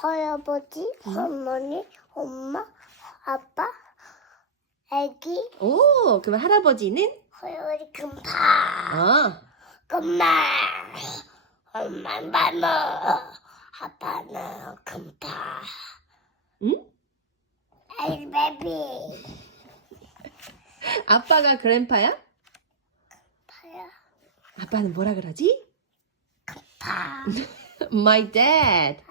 할아버지, 할머니, 엄마, 아빠, 애기, 오, 그럼 할아버지는? 할아버지 금파, 금마, 엄마는 마모, 아빠는 금파, 응? 에이 베비, 아빠가 그랜파야? 파야, 아빠는 뭐라 그러지? 파. My dad.